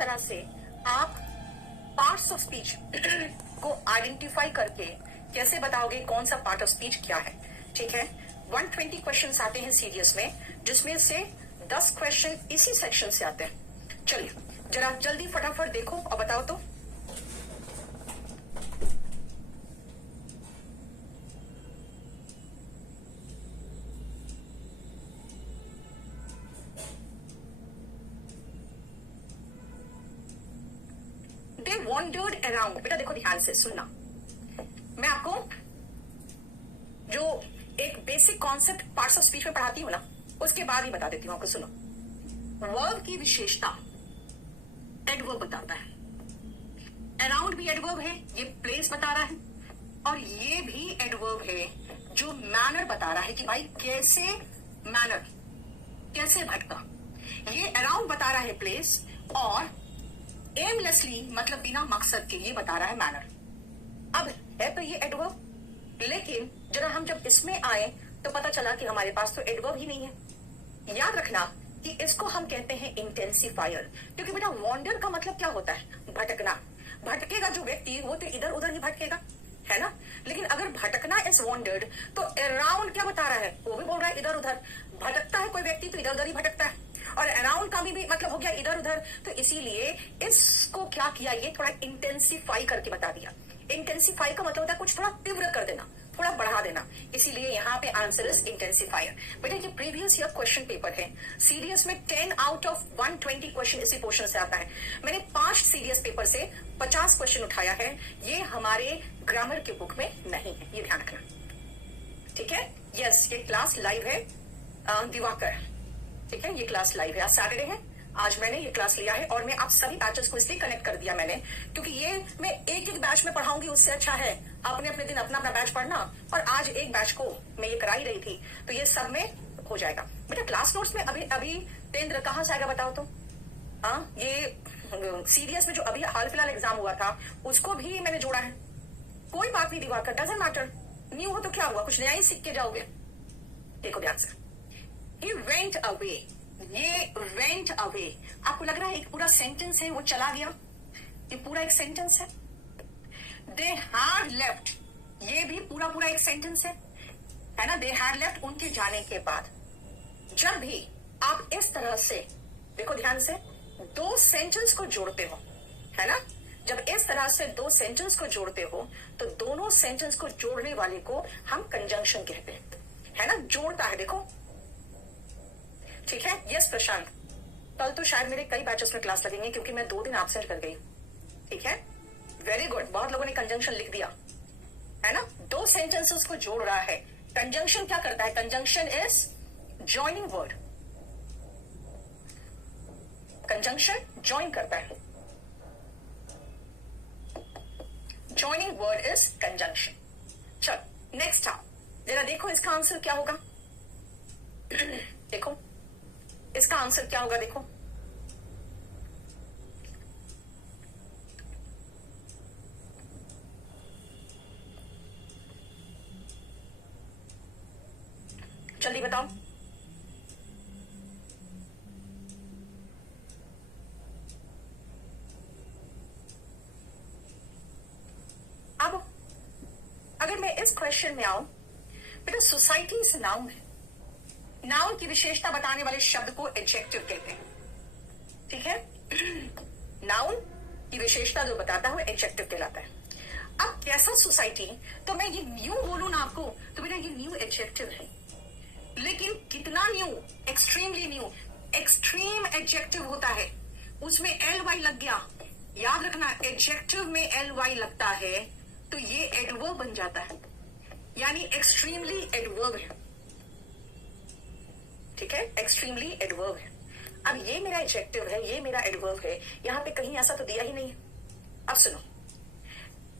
तरह से आप पार्ट्स ऑफ स्पीच को आइडेंटिफाई करके कैसे बताओगे कौन सा पार्ट ऑफ स्पीच क्या है। ठीक है, 120 क्वेश्चंस आते हैं सीरियस में, जिसमें से 10 क्वेश्चन इसी सेक्शन से आते हैं। चलिए जरा जल्दी फटाफट देखो और बताओ तो। They wandered around। बेटा देखो ध्यान से सुनना, मैं आपको जो एक basic concept parts of speech में पढ़ाती हूँ ना, उसके बाद ही बता देती हूँ आपको। सुनो, वर्ब की विशेषता एडवर्ब बताता है। अराउंड भी एडवर्ब है, ये प्लेस बता रहा है, और ये भी एडवर्ब है जो मैनर बता रहा है कि भाई कैसे मैनर, कैसे भटका। ये अराउंड बता रहा है प्लेस, और एमलेसली मतलब बिना मकसद के ये बता रहा है मैनर। अब है तो ये एडवर्ब, लेकिन जरा हम जब इसमें आए तो पता चला कि हमारे पास तो एडवर्ब ही नहीं है। याद रखना कि इसको हम कहते हैं इंटेंसिफायर, क्योंकि बेटा वॉन्डर का मतलब क्या होता है? भटकना। भटकेगा जो व्यक्ति वो तो इधर उधर ही भटकेगा, है ना। लेकिन अगर भटकना इज वॉन्डर्ड तो अराउंड क्या बता रहा है? वो भी बोल रहा है इधर उधर भटकता है कोई व्यक्ति तो इधर उधर ही भटकता है, और अराउंड का भी मतलब हो गया इधर उधर। तो इसीलिए इसको क्या किया, ये थोड़ा इंटेंसिफाई करके बता दिया। इंटेंसिफाई का मतलब होता है कुछ थोड़ा तीव्र कर देना, थोड़ा बढ़ा देना, इसीलिए यहाँ पे आंसर इज इंटेंसिफायर। बेटा ये प्रीवियस ईयर क्वेश्चन पेपर है, सीरियस में 10 आउट ऑफ 120 क्वेश्चन इसी पोर्शन से आता है। मैंने 5 सीरियस पेपर से 50 क्वेश्चन उठाया है, ये हमारे ग्रामर के बुक में नहीं है, ये ध्यान रखना। ठीक है, यस ये क्लास लाइव है दिवाकर। ठीक है, ये क्लास लाइव है, आज सैटरडे है, आज मैंने ये क्लास लिया है, और मैं आप सभी बैचेस को इसलिए कनेक्ट कर दिया मैंने, क्योंकि ये मैं एक एक बैच में पढ़ाऊंगी, उससे अच्छा है अपने अपने दिन अपना अपना बैच पढ़ना। और आज एक बैच को मैं ये करा ही रही थी, तो ये सब में हो जाएगा। बेटा क्लास नोट्स में अभी तेंद्र कहाँ से आएगा बताओ तो? हाँ, ये सीरियस में जो अभी हाल फिलहाल एग्जाम हुआ था उसको भी मैंने जोड़ा है। कोई बात नहीं दिवाकर, डजंट मैटर, न्यू हो तो क्या हुआ, कुछ नया ही सीख के जाओगे। देखो ध्यान से, He went away, ये went away आपको लग रहा है एक पूरा सेंटेंस है, वो चला गया, ये पूरा एक सेंटेंस है। They had left, ये भी पूरा पूरा एक सेंटेंस है ना। They had left, उनके जाने के बाद। जब भी आप इस तरह से देखो ध्यान से, दो सेंटेंस को जोड़ते हो, है ना, जब इस तरह से दो सेंटेंस को जोड़ते हो तो दोनों सेंटेंस को जोड़ने वाले को हम कंजंक्शन कहते हैं, है ना, जोड़ता है। देखो ठीक है, यस प्रशांत, कल तो शायद मेरे कई बैचेस में क्लास लगेंगे क्योंकि मैं 2 दिन एब्सेंट कर गई। ठीक है, वेरी गुड, बहुत लोगों ने कंजंक्शन लिख दिया, है ना। दो सेंटेंसेस को जोड़ रहा है। कंजंक्शन क्या करता है? Conjunction is joining word, conjunction join करता है, जॉइनिंग वर्ड इज कंजंक्शन। चलो नेक्स्ट आओ, जरा देखो इसका आंसर क्या होगा। देखो इसका आंसर क्या होगा, देखो जल्दी बताओ। अब अगर मैं इस क्वेश्चन में आऊं, बेटा सोसाइटी से नाउन है, नाउन की विशेषता बताने वाले शब्द को एडजेक्टिव कहते हैं। ठीक है, नाउन की विशेषता जो बताता है वो एडजेक्टिव कहलाता है। अब कैसा सोसाइटी, तो मैं ये न्यू बोलूं ना आपको तो बेटा ये न्यू एडजेक्टिव है, लेकिन कितना new? Extremely new. Extreme adjective होता है, उसमें एल वाई लग गया, याद रखना एडजेक्टिव में एल वाई लगता है तो ये एडवर्ब बन जाता है, यानी एक्सट्रीमली एडवर्ब है। ठीक है, एक्सट्रीमली एडवर्ब है। अब ये मेरा एडजेक्टिव है, ये मेरा एडवर्ब है, यहां पे कहीं ऐसा तो दिया ही नहीं है। अब सुनो,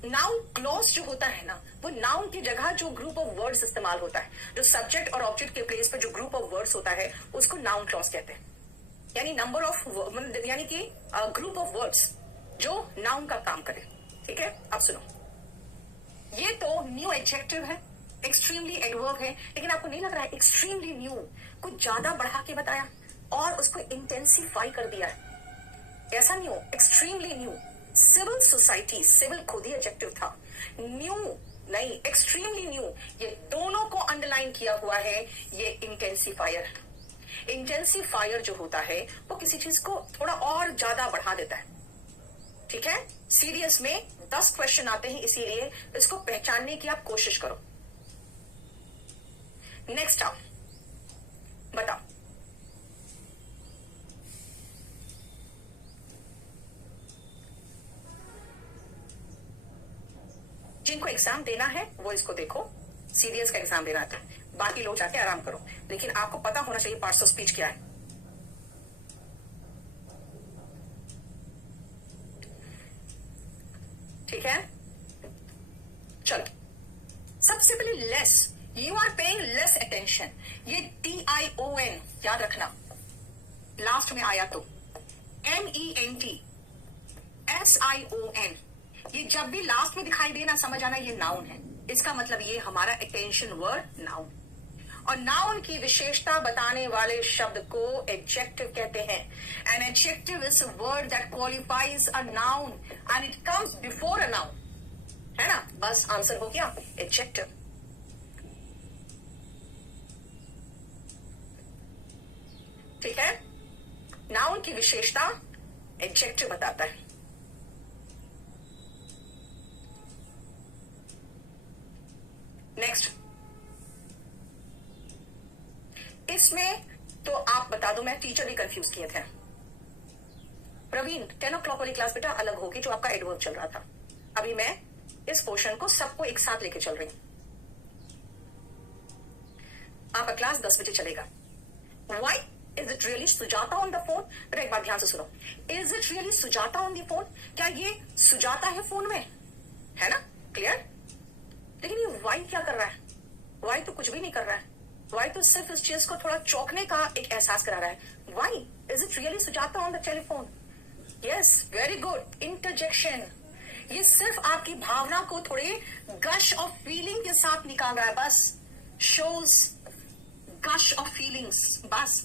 नाउन क्लॉज जो होता है ना, वो नाउन की जगह जो ग्रुप ऑफ वर्ड्स इस्तेमाल होता है, जो सब्जेक्ट और ऑब्जेक्ट के प्लेस पर जो ग्रुप ऑफ वर्ड्स होता है उसको नाउन क्लॉज कहते हैं, यानी नंबर ऑफ, यानी कि ग्रुप ऑफ वर्ड्स जो नाउन का काम करे। ठीक है, अब सुनो, ये तो न्यू एडजेक्टिव है, एक्सट्रीमली एडवर्ब है, लेकिन आपको नहीं लग रहा है एक्सट्रीमली न्यू कुछ ज्यादा बढ़ा के बताया और उसको इंटेंसिफाई कर दिया है, ऐसा new, extremely new. Civil society, civil खुद ही एडजेक्टिव था, न्यू नहीं, एक्सट्रीमली न्यू। ये दोनों को अंडरलाइन किया हुआ है, ये इंटेंसिफायर। इंटेंसिफायर जो होता है वो किसी चीज को थोड़ा और ज्यादा बढ़ा देता है, ठीक है। सीरियस में 10 क्वेश्चन आते हैं, इसीलिए इसको पहचानने की आप कोशिश करो। नेक्स्ट आओ, बताओ। जिनको एग्जाम देना है वो इसको देखो, सीरियस का एग्जाम देना था, बाकी लोग जाके आराम करो, लेकिन आपको पता होना चाहिए पार्ट्स ऑफ स्पीच क्या है। ठीक है, चलो। सबसे पहले less, you are paying less attention. ये TION याद रखना, लास्ट में आया तो MENT SION, ये जब भी लास्ट में दिखाई देना समझ आना ये नाउन है। इसका मतलब ये हमारा अटेंशन वर्ड नाउन, और नाउन की विशेषता बताने वाले शब्द को एडजेक्टिव कहते हैं। An adjective is a word that qualifies a noun and it comes before a noun, है ना। बस आंसर हो गया, एडजेक्टिव। ठीक है, नाउन की विशेषता एडजेक्टिव बताता है। नेक्स्ट, इसमें तो आप बता दो, मैं टीचर भी कंफ्यूज किए थे। प्रवीण 10 o'clock वाली क्लास बेटा अलग होगी, जो आपका एडवर्ब चल रहा था। अभी मैं इस पोर्शन को सबको एक साथ लेके चल रही हूं। आपका क्लास 10 बजे चलेगा। Why is it really Sujata on the phone? बेटा एक बात ध्यान से सुनो, is it really Sujata on the phone? क्या ये सुजाता है फोन में, है ना, क्लियर। लेकिन ये वाई क्या कर रहा है? वाई तो कुछ भी नहीं कर रहा है। वाई तो सिर्फ इस चीज को थोड़ा चौंकने का एक एहसास करा रहा है। Why is it really Sujata on the telephone? Yes, very good, interjection. ये सिर्फ आपकी भावना को थोड़े गश ऑफ फीलिंग के साथ निकाल रहा है, बस। शोज गश ऑफ फीलिंग्स, बस।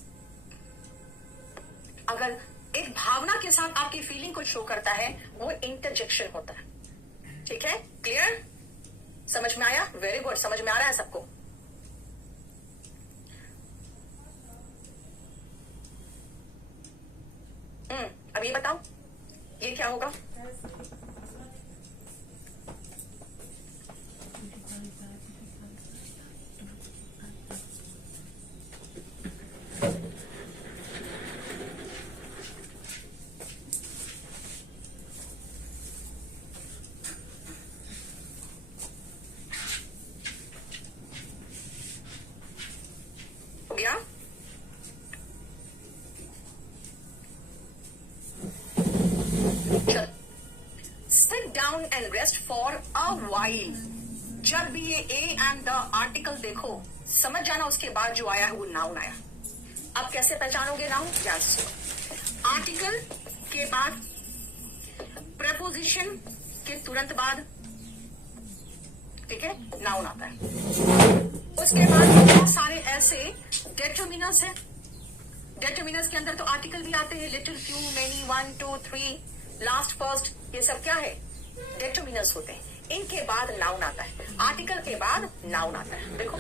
अगर एक भावना के साथ आपकी फीलिंग को शो करता है वो इंटरजेक्शन होता है। ठीक है, क्लियर, समझ में आया? वेरी गुड, समझ में आ रहा है सबको? अब ये बताओ, ये क्या होगा? हो गया? Sit down and rest for a while. जब भी ये ए एंड द आर्टिकल देखो, समझ जाना उसके बाद जो आया है वो नाउन आया। अब कैसे पहचानोगे नाउन? यस, आर्टिकल के बाद, प्रपोजिशन के तुरंत बाद, ठीक है, नाउन आता है। उसके बाद बहुत सारे ऐसे डेटर्मिनर्स हैं। डेटर्मिनर्स के अंदर तो आर्टिकल भी आते हैं, little, few, many, 1, 2, 3, last, first, ये सब क्या है? डेटर्मिनर्स होते हैं। इनके बाद नाउन आता है, आर्टिकल के बाद नाउन आता है। देखो,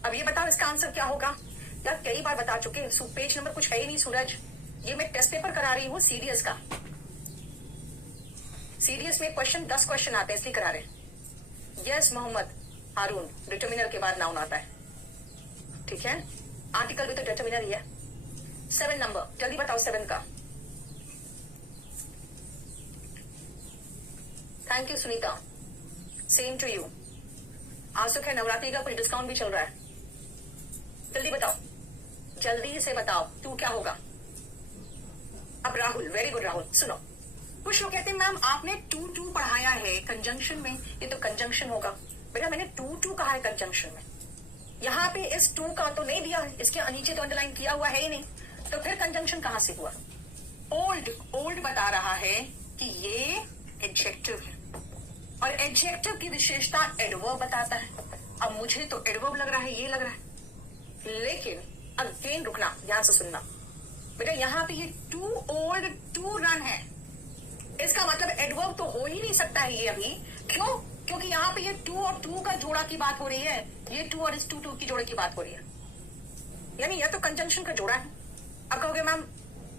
अब ये बताओ इसका आंसर क्या होगा? यार कई बार बता चुके, पेज नंबर कुछ है ही नहीं सूरज। ये मैं टेस्ट पेपर करा रही हूँ सीडीएस का। सीडीएस में क्वेश्चन 10 क्वेश्चन आते हैं, इसलिए करा रहे हैं। यस मोहम्मद हारून, डिटर्मिनर के बाद नाउन आता है, ठीक है। आर्टिकल भी तो डिटर्मिनर ही है। 7 नंबर, जल्दी बताओ 7 का। Thank you Sunita, same to you. आज तो खैर नवरात्रि का कुछ डिस्काउंट भी चल रहा है। जल्दी बताओ, जल्दी से बताओ, तू क्या होगा? अब राहुल, वेरी गुड राहुल। सुनो, कुछ लोग कहते हैं मैम आपने टू पढ़ाया है कंजंक्शन में, ये तो कंजंक्शन होगा। बेटा मैंने टू कहा है कंजंक्शन में, यहाँ पे इस टू का तो नहीं दिया है, इसके नीचे तो अंडरलाइन किया हुआ है ही नहीं, तो फिर कंजंक्शन कहां से हुआ? ओल्ड बता रहा है कि ये एडजेक्टिव है, और एडजेक्टिव की विशेषता एडवर्ब बताता है। अब मुझे तो एडवर्ब लग रहा है, ये लग रहा है, लेकिन अगेन रुकना, ध्यान से सुनना बेटा। यहाँ पे ये टू ओल्ड टू रन है, इसका मतलब एडवर्ब तो हो ही नहीं सकता है ये अभी। क्यों? क्योंकि यहाँ पे ये टू और टू का जोड़ा की बात हो रही है, ये टू और इस टू की जोड़े की बात हो रही है, यानी यह तो कंजंक्शन का जोड़ा है। अब कहोगे मैम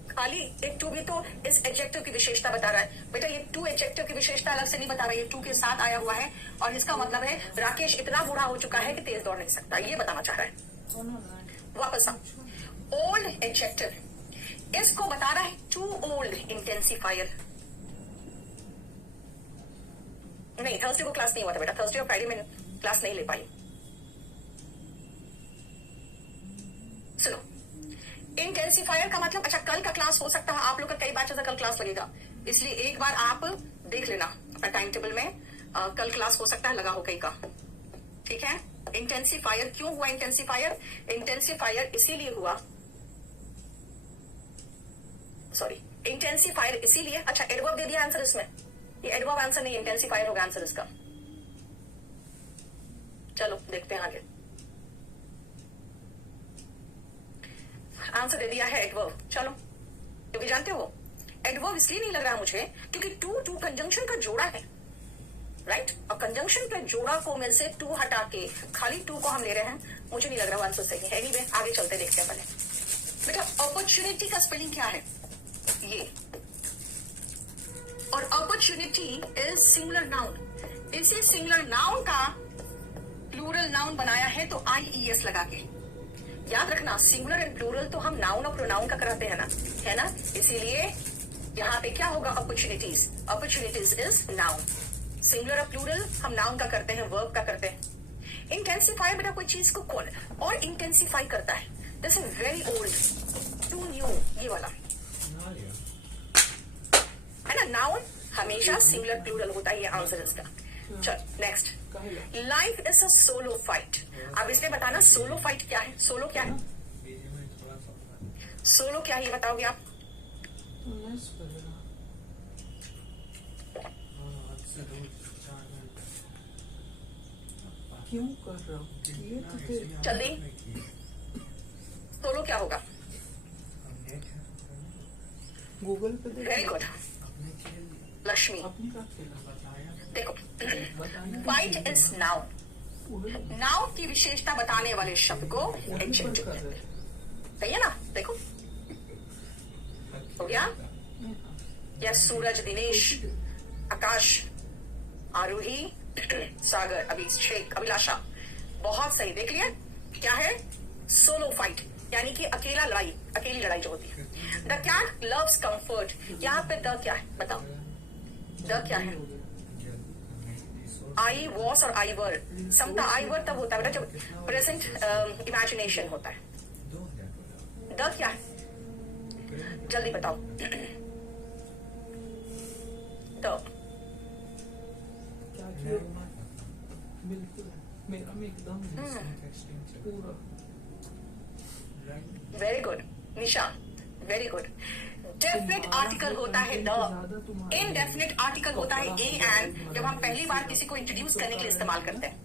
खाली एक टू भी तो इस एडजेक्टिव की विशेषता बता रहा है। बेटा ये टू एडजेक्टिव की विशेषता अलग से नहीं बता रहा है, ये टू के साथ आया हुआ है, और इसका मतलब है राकेश इतना बूढ़ा हो चुका है कि तेज दौड़ नहीं सकता, ये बताना चाह रहा है। वापस आओ, ओल्ड एडजेक्टिव इसको बता रहा है टू ओल्ड इंटेंसिफायर। नहीं, थर्सडे को क्लास नहीं हुआ था बेटा, थर्सडे और फ्राइडे में क्लास नहीं ले पाई। सुनो, इंटेंसिफायर का मतलब, अच्छा कल का क्लास हो सकता है आप लोग का कई बैचेस का कल क्लास लगेगा, इसलिए एक बार आप देख लेना अपना टाइम टेबल में, कल क्लास हो सकता है लगा हो कई का, ठीक है। इंटेंसिफायर क्यों हुआ इंटेंसिफायर? इंटेंसिफायर इसीलिए हुआ, सॉरी इंटेंसिफायर इसीलिए, अच्छा एडवर्ब दे दिया आंसर इसमें, ये एडवर्ब आंसर नहीं, इंटेंसिफायर होगा आंसर इसका। चलो देखते हैं आगे, आंसर दे दिया है एडवर्ब। चलो, क्योंकि जानते हो एडवर्ब इसलिए नहीं लग रहा मुझे क्योंकि टू टू कंजंक्शन का जोड़ा है, राइट, और कंजंक्शन के जोड़ा को में से टू हटा के खाली टू को हम ले रहे हैं, मुझे नहीं लग रहा आंसर सही है। एनीवे आगे चलते देखते हैं पहले। बेटा अपॉर्चुनिटी का स्पेलिंग क्या है? ये, और अपॉर्चुनिटी इज सिंगुलर नाउन, इसी सिंगुलर नाउन का प्लूरल नाउन बनाया है तो IES लगा के। याद रखना सिंगुलर एंड प्लूरल तो हम नाउन और प्रोनाउन का कराते हैं ना, है ना, इसीलिए यहाँ पे क्या होगा, opportunities, opportunities is noun, singular और प्लूरल हम नाउन का करते हैं, वर्ब का करते हैं। इंटेंसिफाई बेटा कोई चीज को कौन और इंटेंसिफाई करता है, this is very old to new, ये वाला है ना। नाउन हमेशा सिंगुलर प्लूरल होता है, ये आंसर इसका। चल next, life is a solo fight. अब इसमें बताना सोलो फाइट क्या है, सोलो क्या है, सोलो क्या है ये बताओगे आप? क्यों कर रहा हूँ जल्दी, सोलो क्या होगा? गूगल पे वेरी गुड लक्ष्मी, देखो फाइट इज नाउन, नाउन की विशेषता बताने वाले शब्द को एडजेक्टिव कहते हैं, सही है ना। देखो हो गया, या सूरज, दिनेश, आकाश, आरूही, सागर, अभिषेक, अभिलाषा, बहुत सही, देख लिया क्या है, सोलो फाइट यानी कि अकेला लड़ाई, अकेली लड़ाई जो होती है। द कैट लव्स कंफर्ट, यहाँ पे द क्या है बताओ, द क्या है? आई वॉस और आई वर, समता आई वर तब होता है बेटा जब प्रेजेंट इमेजिनेशन होता है। द क्या है जल्दी बताओ, द बिल्कुल मेरा में एकदम पूरा। वेरी गुड निशा, वेरी गुड। डेफिनेट आर्टिकल होता है द, इनडेफिनेट आर्टिकल होता है ए एंड, जब हम पहली बार किसी को इंट्रोड्यूस करने के लिए इस्तेमाल करते हैं,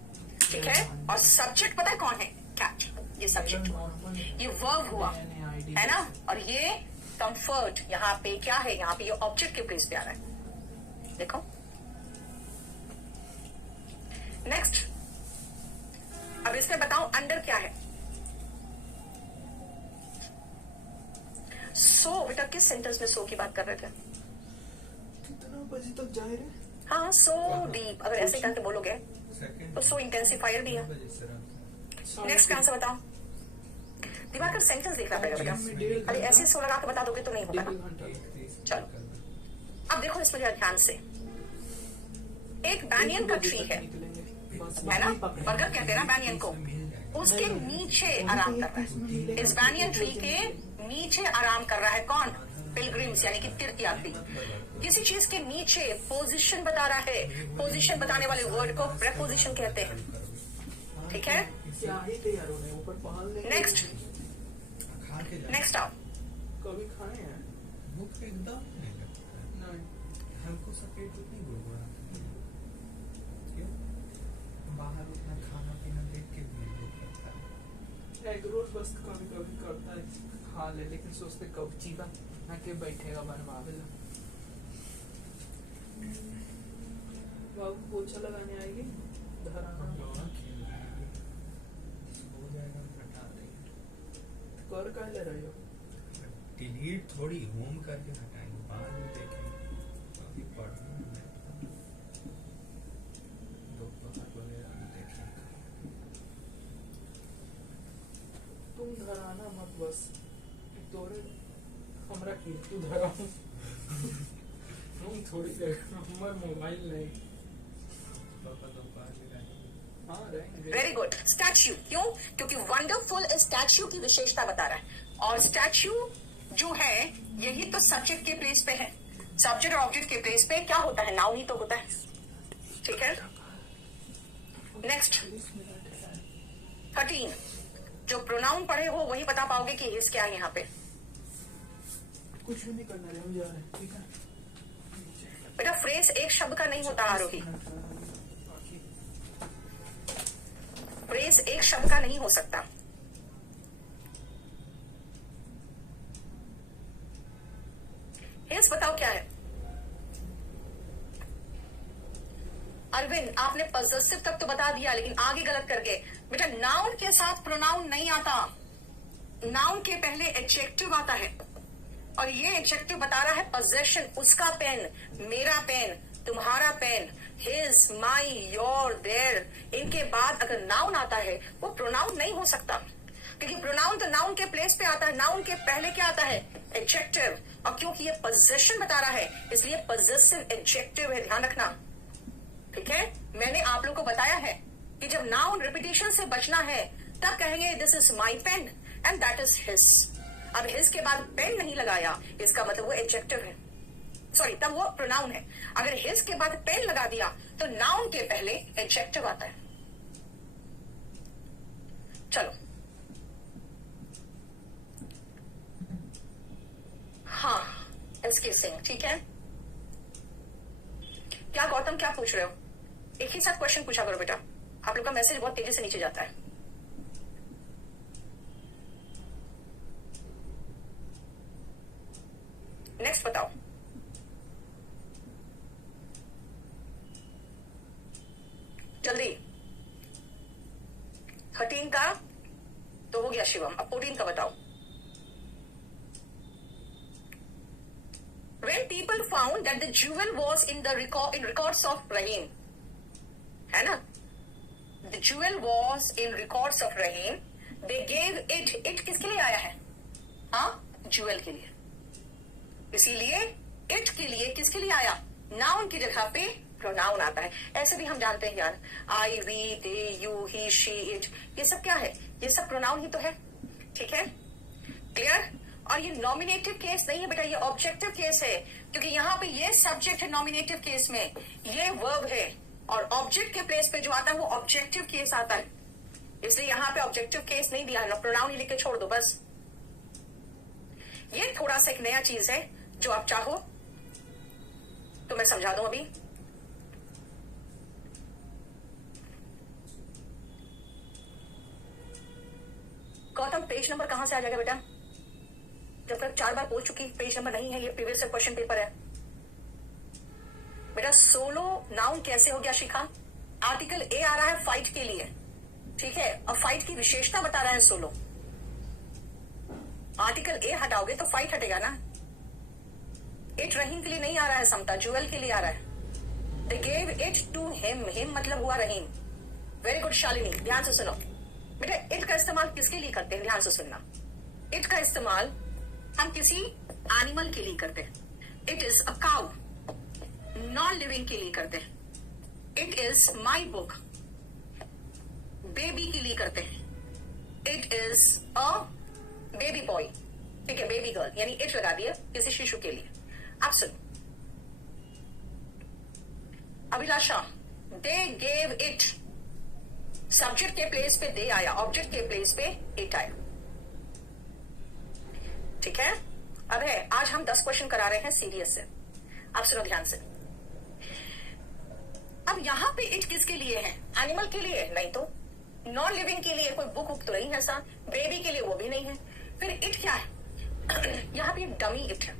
ठीक है। और सब्जेक्ट पता है कौन है? कैट, ये सब्जेक्ट हुआ, ये वर्ब हुआ, है ना, और ये कंफर्ट यहाँ पे क्या है, यहाँ पे ये ऑब्जेक्ट के प्लेस पे आ रहा है, देखो। नेक्स्ट, अब इसमें बताओ अंडर क्या है? सो बेटा किस सेंटेंस में सो की बात कर रहे थे? कितना बजे तक जा रहे? हाँ, सो डीप, अगर ऐसे करके बोलोगे तो सो इंटेंसिफायर भी है। नेक्स्ट का आंसर बताओ, दिवाकर सेंटेंस देखना पड़ेगा बेटा, अरे ऐसे सो लगा के बता दोगे तो नहीं होगा ना। चलो अब देखो इसमें ध्यान से, एक बैनियन का ट्री है ना, बरगद कहते हैं ना बैनियन को, उसके नीचे आराम कर रहा है, इस बैनियन ट्री के नीचे आराम कर रहा है कौन? पिलग्रिम्स यानी कि तीर्थयात्री। किसी चीज के नीचे पोजीशन बता रहा है, पोजीशन बताने वाले वर्ड को प्रेपोजिशन कहते हैं, ठीक है। नेक्स्ट, नेक्स्ट आओ, कभी खाए हैं? भूख एकदम नहीं लगता है, हमको सफेद नहीं गुड़गुड़ाता है, क्यों? बाहर उतना खाना पीना देख के भी भूख लगता है, एग रोल बस कभी कभी करता है, खा ले, लेकिन सोचते कब चीबा ना के बैठेगा बनवावेला। बाबू पोछा लगाने आएगी धराना हो जाएगा, हटा देंगे। कर का ले रहे हो? डिलीट थोड़ी होम करके हटाएंगे, बाद में देखेंगे। अभी पढ़ना है, दोपहर वगैरह में देखेंगे। तुम धराना मत बस, तोरे हमरा की तू धरा। तुम थोड़ी देर हमर मोबाइल नहीं। पापा दोपहर में रहेंगे। हाँ रहेंगे। Very good. स्टैच्यू क्यों? क्योंकि वंडरफुल स्टैच्यू की विशेषता बता रहा है, और स्टैच्यू जो है यही तो सब्जेक्ट के प्लेस पे है। सब्जेक्ट और ऑब्जेक्ट के प्लेस पे क्या होता है? नाउन ही तो होता है। ठीक है, नेक्स्ट 13। जो प्रोनाउन पढ़े हो वही बता पाओगे कि इस क्या है यहाँ पे। कुछ भी नहीं करना, हम जा रहे हैं, ठीक है? बेटा फ्रेज एक शब्द का नहीं होता आरोही, फ्रेज एक शब्द का नहीं हो सकता। हिंस बताओ क्या है? अरविंद आपने पॉजेसिव तक तो बता दिया, लेकिन आगे गलत कर गए। बेटा नाउन के साथ प्रोनाउन नहीं आता, नाउन के पहले एडजेक्टिव आता है, और ये एडजेक्टिव बता रहा है पोजेशन। उसका पेन, मेरा पेन, तुम्हारा pen, his, my, your, their, इनके बाद अगर नाउन आता है वो प्रोनाउन नहीं हो सकता, क्योंकि प्रोनाउन तो नाउन के प्लेस पे आता है। नाउन के पहले क्या आता है? एडजेक्टिव, और क्योंकि ये पोजेशन बता रहा है इसलिए पोजेसिव एडजेक्टिव है, ध्यान रखना। ठीक है, मैंने आप लोग को बताया है कि जब नाउन रिपीटेशन से बचना है तब कहेंगे this is my pen and that is his. अब हिज के बाद पेन नहीं लगाया, इसका मतलब वो एडजेक्टिव है, सॉरी तब वो प्रोनाउन है। अगर हिज के बाद पेन लगा दिया तो नाउन के पहले एडजेक्टिव आता है। चलो हाँ, एसके सिंह, ठीक है। क्या गौतम क्या पूछ रहे हो? एक ही साथ क्वेश्चन पूछा करो बेटा, आप लोग का मैसेज बहुत तेजी से नीचे जाता है। नेक्स्ट बताओ। जल्दी। 13 का तो हो गया शिवम, अब 14 का बताओ। When people found that the jewel was in records of Rahim, है ना? The jewel was in records of Rahim. They gave it. It किसके लिए आया है? हाँ, jewel के लिए। इसीलिए it के लिए किसके लिए आया? नाउन की जगह पे प्रोनाउन आता है। ऐसे भी हम जानते हैं यार, I, we, they, you, he, she, it, ये सब क्या है? ये सब प्रोनाउन ही तो है। ठीक है, क्लियर? और ये नॉमिनेटिव केस नहीं है बेटा, ये ऑब्जेक्टिव केस है, क्योंकि यहाँ पे ये सब्जेक्ट है नॉमिनेटिव केस में, ये वर्ब है, और ऑब्जेक्ट के प्लेस पे जो आता है वो ऑब्जेक्टिव केस आता है। इसलिए यहाँ पे ऑब्जेक्टिव केस नहीं दिया है ना, प्रोनाउन ही लिख के छोड़ दो बस। ये थोड़ा सा एक नया चीज है, जो आप चाहो तो मैं समझा दूं अभी। गौतम पेज नंबर कहां से आ जाएगा बेटा? जब तक 4 बार पूछ चुकी, पेज नंबर नहीं है, ये प्रीवियस क्वेश्चन पेपर है बेटा। सोलो नाउन कैसे हो गया शिखा? आर्टिकल ए आ रहा है फाइट के लिए, ठीक है, और फाइट की विशेषता बता रहा है सोलो। आर्टिकल ए हटाओगे तो फाइट हटेगा ना। इट रहीम के लिए नहीं आ रहा है, समता ज्वेल के लिए आ रहा है। They gave it to him, him मतलब हुआ रहीम। वेरी गुड शालिनी, ध्यान से सुनो बेटा। इट का इस्तेमाल किसके लिए करते हैं? ध्यान से सुनना। इट का इस्तेमाल हम किसी एनिमल के लिए करते हैं। It is a cow, non living के लिए करते हैं। It is my book, baby के लिए करते हैं। It is a baby boy, ठीक है, बेबी गर्ल, यानी इट लगा दिया किसी शिशु के लिए। अब सुन अभिलाषा, दे गेव इट, सब्जेक्ट के प्लेस पे दे आया, ऑब्जेक्ट के प्लेस पे इट आया। ठीक है, अब है आज हम 10 क्वेश्चन करा रहे हैं सीरियस से। आप सुनो ध्यान से। अब यहां पे इट किसके लिए है? एनिमल के लिए? नहीं तो नॉन लिविंग के लिए कोई बुक तो नहीं है ऐसा, बेबी के लिए वो भी नहीं है। फिर इट क्या है? यहाँ पे डमी इट है।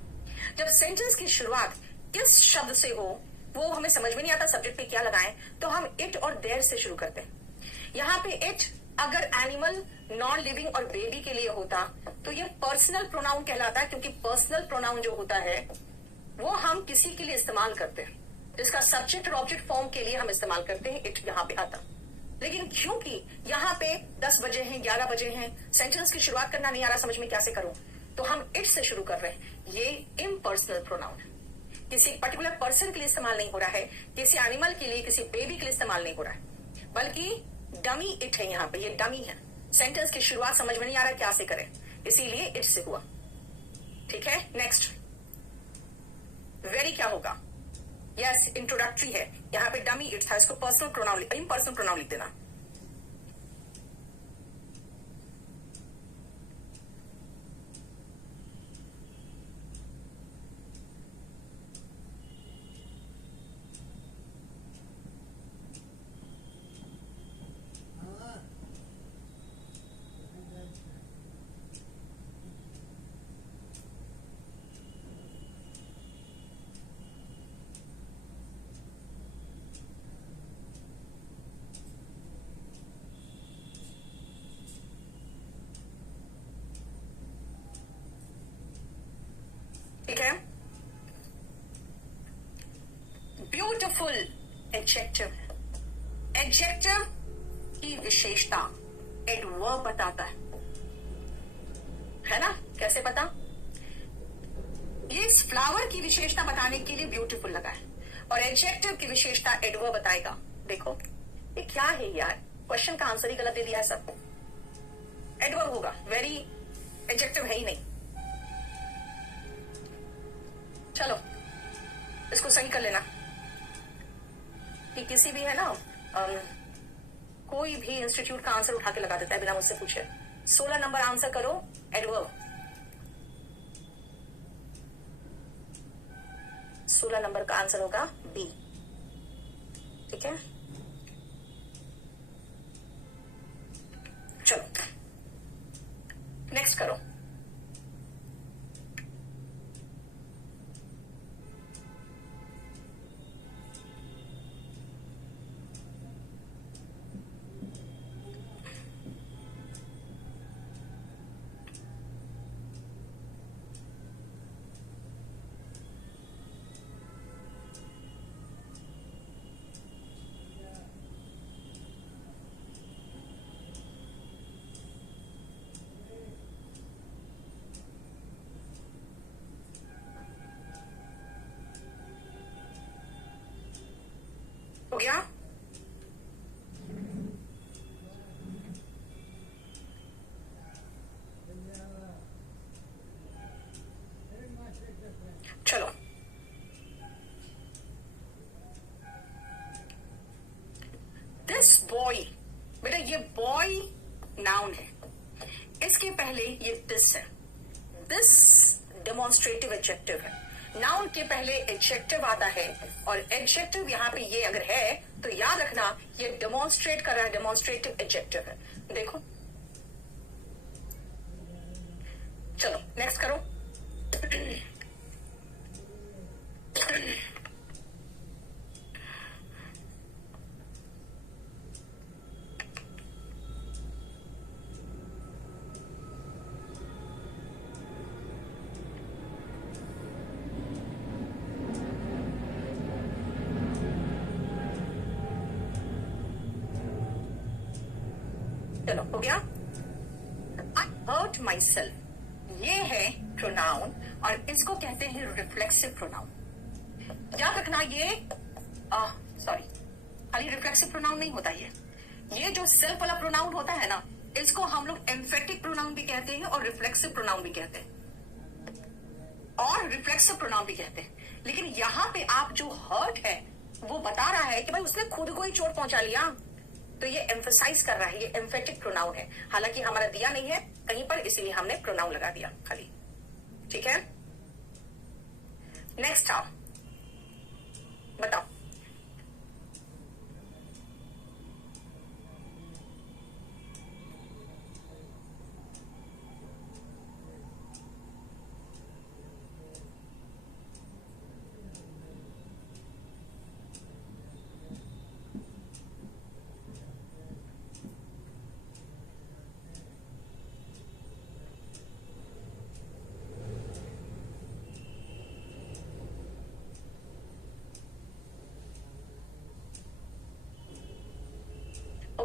जब सेंटेंस की शुरुआत किस शब्द से हो वो हमें समझ में नहीं आता, सब्जेक्ट पे क्या लगाएं, तो हम इट और देयर से शुरू करते हैं। यहाँ पे इट अगर एनिमल, नॉन लिविंग और बेबी के लिए होता तो ये पर्सनल प्रोनाउन कहलाता है, क्योंकि पर्सनल प्रोनाउन जो होता है वो हम किसी के लिए इस्तेमाल करते हैं, जिसका सब्जेक्ट और ऑब्जेक्ट फॉर्म के लिए हम इस्तेमाल करते हैं, इट यहाँ पे आता। लेकिन क्योंकि यहाँ पे 10 बजे हैं, 11 बजे हैं, सेंटेंस की शुरुआत करना नहीं आ रहा समझ में कैसे करूं, तो हम इट से शुरू कर रहे हैं। ये इम्पर्सनल प्रोनाउन है, किसी पर्टिकुलर पर्सन के लिए इस्तेमाल नहीं हो रहा है, किसी एनिमल के लिए, किसी बेबी के लिए इस्तेमाल नहीं हो रहा है, बल्कि डमी इट है। यहाँ पे ये डमी है। सेंटेंस की शुरुआत समझ में नहीं आ रहा क्या से करें, इसीलिए इट से हुआ। ठीक है, नेक्स्ट वेरी क्या होगा? यस, इंट्रोडक्टरी है। यहाँ पे डमी इट था, इसको पर्सनल प्रोनाउन, इम्पर्सनल प्रोनाउन लिख देना। ठीक है, ब्यूटिफुल एडजेक्टिव। एडजेक्टिव की विशेषता एडवर्ब बताता है ना? कैसे पता? ये इस फ्लावर की विशेषता बताने के लिए ब्यूटीफुल लगा है, और एडजेक्टिव की विशेषता एडवर्ब बताएगा। देखो ये क्या है यार, क्वेश्चन का आंसर ही गलत दे दिया है सब। एडवर्ब होगा, वेरी एडजेक्टिव है ही नहीं। चलो इसको सही कर लेना कि किसी भी है ना, कोई भी इंस्टीट्यूट का आंसर उठा के लगा देता है बिना मुझसे पूछे। 16 नंबर आंसर करो एडवर्ब। 16 नंबर का आंसर होगा बी। ठीक है, चलो नेक्स्ट करो। हो गया? चलो दिस बॉय, बेटा ये बॉय नाउन है, इसके पहले ये दिस है। दिस डेमोन्स्ट्रेटिव एडजेक्टिव है। नाउन के पहले एडजेक्टिव आता है, और एडजेक्टिव यहाँ पे ये अगर है तो याद रखना ये डेमोन्स्ट्रेट कर रहा है, डेमोन्स्ट्रेटिव एडजेक्टिव है। देखो चलो नेक्स्ट करो। चलो हो गया। आई हर्ट माई सेल्फ, ये है प्रोनाउन, और इसको कहते हैं रिफ्लेक्सिव प्रोनाउन। याद रखना ये सॉरी, खाली रिफ्लेक्सिव प्रोनाउन नहीं होता ये जो सेल्फ वाला प्रोनाउन होता है ना, इसको हम लोग एम्फेटिक प्रोनाउन भी कहते हैं और रिफ्लेक्सिव प्रोनाउन भी कहते हैं, और रिफ्लेक्सिव प्रोनाउन भी कहते हैं। लेकिन यहाँ पे आप जो हर्ट है वो बता रहा है कि भाई उसने खुद को ही चोट पहुंचा लिया, तो ये एम्फसाइज कर रहा है, ये एम्फेटिक प्रोनाउन है। हालांकि हमारा दिया नहीं है कहीं पर, इसीलिए हमने प्रोनाउन लगा दिया खाली। ठीक है, नेक्स्ट आओ, बताओ।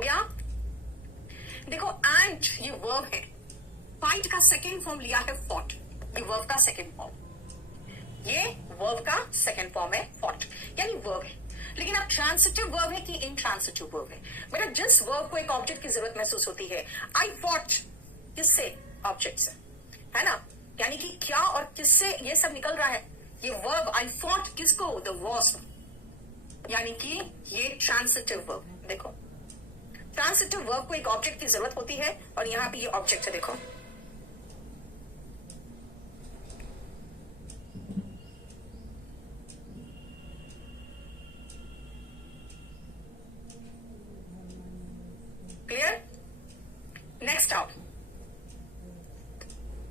गया? देखो एंड ये वर्ब है, फाइट का सेकेंड फॉर्म लिया है फॉट, ये वर्ब का सेकेंड फॉर्म, ये वर्ब का सेकेंड फॉर्म है फॉट, यानी वर्ब है। लेकिन अब ट्रांसिटिव वर्ब है कि इंट्रांसिटिव वर्ब है? बेटा जिस वर्ब को एक ऑब्जेक्ट की जरूरत महसूस होती है, आई फॉट किससे? ऑब्जेक्ट से, है ना? यानी कि क्या और किससे ये सब निकल रहा है? ये वर्ब आई फॉट किसको? द वॉस्प, यानी कि ये ट्रांसिटिव वर्ब। देखो ट्रांसिटिव वर्ब को एक ऑब्जेक्ट की जरूरत होती है और यहां पे ये ऑब्जेक्ट है। देखो क्लियर? नेक्स्ट आओ,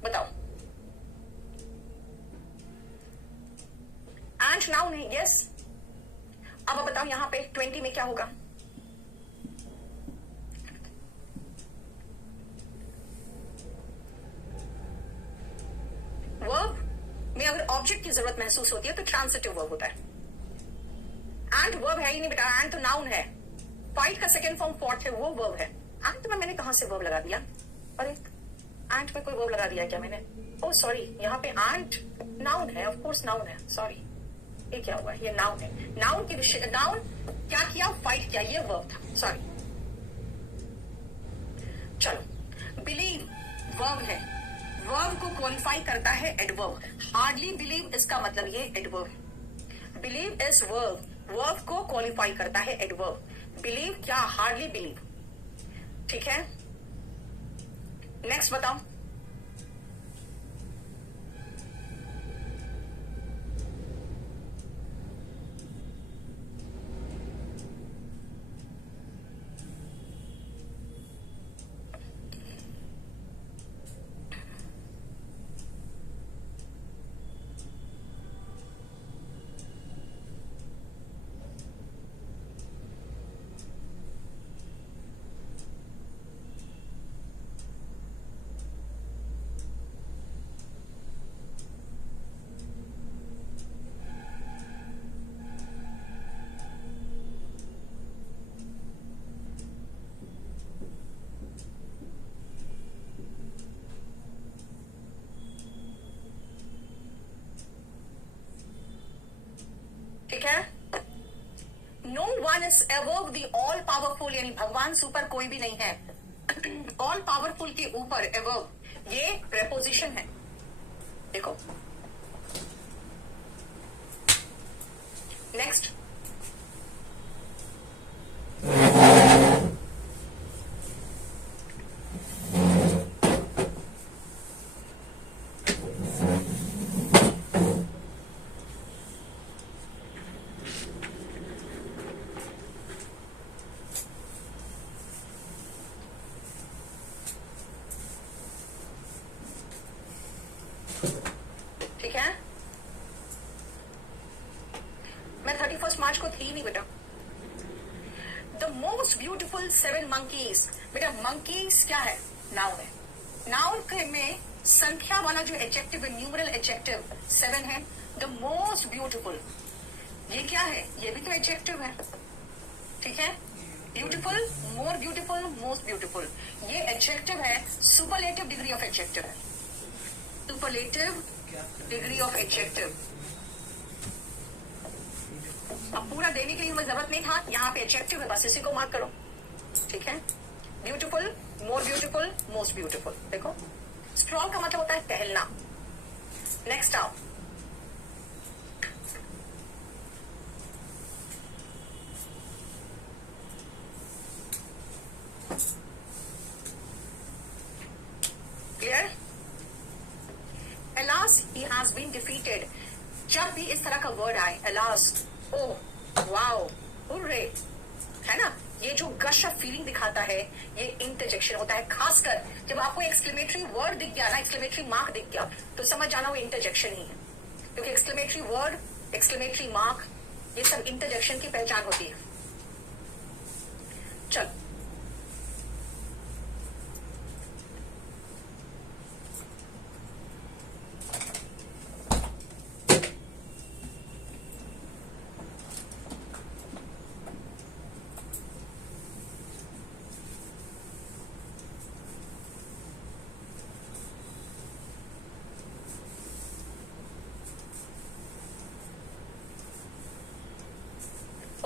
बताओ। एंड नाउन है, यस। अब बताओ यहां पे 20 में क्या होगा? वर्ब में अगर ऑब्जेक्ट की जरूरत महसूस होती है तो ट्रांसिटिव वर्ब होता है। एंड वर्ब है ही नहीं बेटा, एंड तो नाउन है। फाइट का सेकेंड फॉर्म फॉट है, वो वर्ब है। एंड में मैंने कहां से वर्ब लगा दिया? अरे एंड में कोई वर्ब लगा दिया क्या मैंने? ओह सॉरी, यहाँ पे एंड नाउन है, ऑफ कोर्स नाउन है, सॉरी। ये क्या हुआ? ये नाउन है। नाउन के विषय, नाउन क्या किया? फाइट किया, ये वर्ब था, सॉरी। चलो, बिलीव वर्ब है, वर्ब को क्वालिफाई करता है एडवर्ब। हार्डली बिलीव इसका मतलब ये एडवर्ब है। बिलीव इज वर्ब, वर्ब को क्वालिफाई करता है एडवर्ब। बिलीव क्या? Hardly believe. ठीक है, नेक्स्ट बताओ। ठीक है, no one is above the all powerful, यानी भगवान से ऊपर कोई भी नहीं है। ऑल पावरफुल के ऊपर एबव, ये प्रेपोजिशन है। देखो नेक्स्ट, ठीक है। मैं 31 मार्च को थी नहीं बेटा। द मोस्ट ब्यूटिफुल 7 मंकीज, बेटा मंकीज क्या है? नाउन है। नाउन में संख्या वाला जो एडजेक्टिव है, न्यूमरल एडजेक्टिव 7 है। द मोस्ट ब्यूटिफुल, ये क्या है? ये भी तो एडजेक्टिव है, ठीक है। Beautiful, more beautiful, most beautiful, ये एडजेक्टिव है। सुपरलेटिव डिग्री ऑफ एडजेक्टिव है, सुपरलेटिव डिग्री ऑफ एडजेक्टिव। अब पूरा देने के लिए मुझे जरूरत नहीं था, यहाँ पे एडजेक्टिव है, बस इसी को मार्क करो, ठीक है। Beautiful, more beautiful, most beautiful. देखो स्ट्रॉल का मतलब होता है टहलना। नेक्स्ट आओ, clear? Alas, he has been defeated. जब भी इस तरह का वर्ड आए, alas, oh, wow, hooray, है ना, ये जो गश ऑफ फीलिंग दिखाता है, ये इंटरजेक्शन होता है। खासकर जब आपको एक्सक्लेमेटरी वर्ड दिख गया ना, एक्सक्लेमेटरी मार्क दिख गया, तो समझ जाना वो इंटरजेक्शन ही है, क्योंकि एक्सक्लेमेटरी वर्ड, एक्सक्लेमेटरी मार्क, ये सब इंटरजेक्शन की पहचान होती है। चल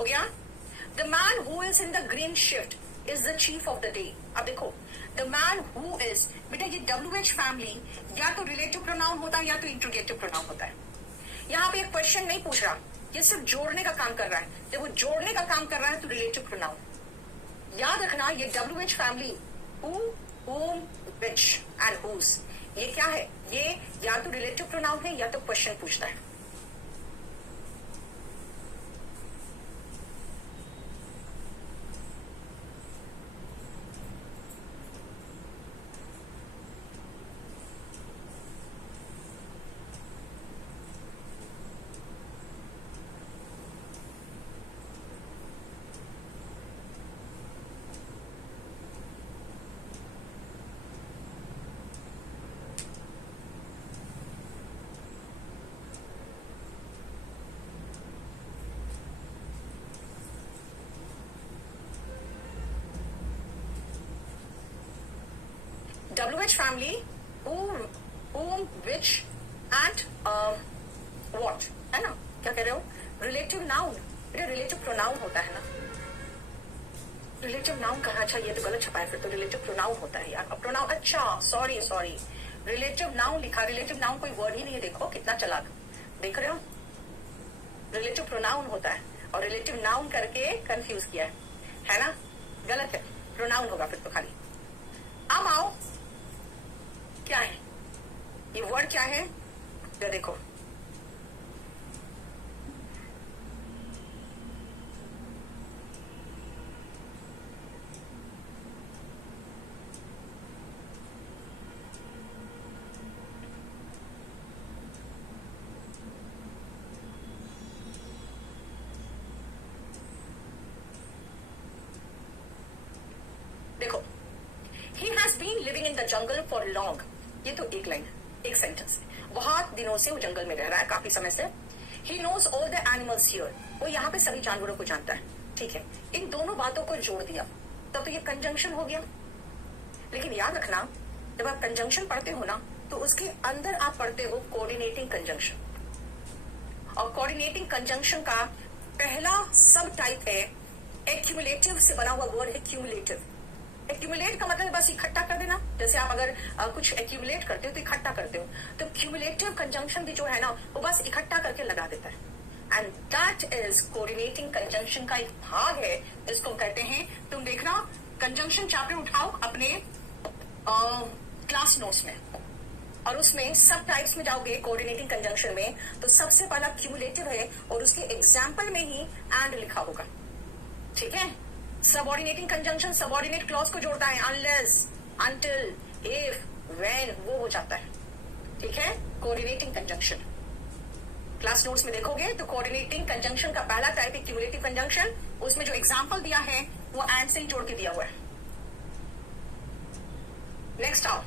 हो गया? The man who is in the green shift is the chief of the day. अब देखो, द मैन हु इज, बेटा ये WH फैमिली या तो रिलेटिव प्रोनाउन होता है या तो इंट्रोगेटिव प्रोनाउन होता है। यहाँ पे एक क्वेश्चन नहीं पूछ रहा, ये सिर्फ जोड़ने का काम कर रहा है। जब वो जोड़ने का काम कर रहा है तो रिलेटिव प्रोनाउन। याद रखना, ये WH family who, whom, which and whose, ये क्या है? ये या तो रिलेटिव प्रोनाउन है या तो क्वेश्चन पूछता है। WH family, whom, which and what, है ना? क्या कह रहे हो? रिलेटिव नाउन, ये रिलेटिव प्रोनाउन होता है ना? रिलेटिव नाउन कहा? अच्छा ये तो गलत छपा है, फिर तो रिलेटिव प्रोनाउन होता है यार। प्रोनाउन, अच्छा सॉरी रिलेटिव नाउन लिखा। रिलेटिव नाउन कोई वर्ड ही नहीं है, देखो कितना चालाक, देख रहे हो? रिलेटिव प्रोनाउन होता है और रिलेटिव नाउन करके कंफ्यूज किया है ना? गलत है, प्रोनाउन होगा फिर तो खाली। अब आओ, क्या है ये वर्ड? क्या है ये देखो, देखो, he has been living in the jungle for long. ये तो एक लाइन, एक सेंटेंस। बहुत दिनों से वो जंगल में रह रहा है, काफी समय से। He knows all the animals here, वो यहाँ पे सभी जानवरों को जानता है। ठीक है, इन दोनों बातों को जोड़ दिया तब तो ये कंजंक्शन हो गया। लेकिन याद रखना, जब आप कंजंक्शन पढ़ते हो ना, तो उसके अंदर आप पढ़ते हो कोऑर्डिनेटिंग कंजंक्शन। और कोऑर्डिनेटिंग कंजंक्शन का पहला सब टाइप है एक्यूमुलेटिव से बना हुआ वर्ड है क्यूमुलेटिव। एक्यूमुलेट का मतलब बस इकट्ठा कर देना। जैसे आप अगर कुछ एक्यूमुलेट करते हो तो इकट्ठा करते हो, तो क्यूमुलेटिव कंजंक्शन भी जो है ना, वो बस इकट्ठा करके लगा देता है। And that is coordinating conjunction का एक भाग है, जिसको कहते हैं, तुम देखना कंजंक्शन चैप्टर उठाओ अपने क्लास नोट्स में, और उसमें सब टाइप्स में जाओगे कोऑर्डिनेटिंग कंजंक्शन में, तो सबसे पहला क्यूमुलेटिव है और उसके एग्जाम्पल में ही एंड लिखा होगा। ठीक है, सबऑर्डिनेटिंग कंजंक्शन सबऑर्डिनेट क्लॉज को जोड़ता है, अनलेस, अनटिल, इफ, व्हेन, वो हो जाता है। ठीक है, कोऑर्डिनेटिंग कंजंक्शन क्लास नोट्स में देखोगे तो कोऑर्डिनेटिंग कंजंक्शन का पहला टाइप है क्यूमुलेटिव कंजंक्शन। उसमें जो एग्जांपल दिया है वो एंड से ही जोड़ के दिया हुआ है। नेक्स्ट आओ,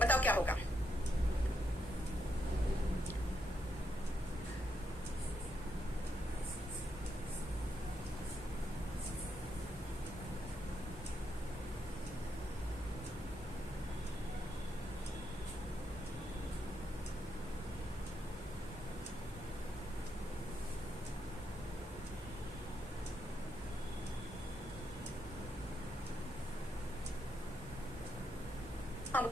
बताओ क्या होगा? हम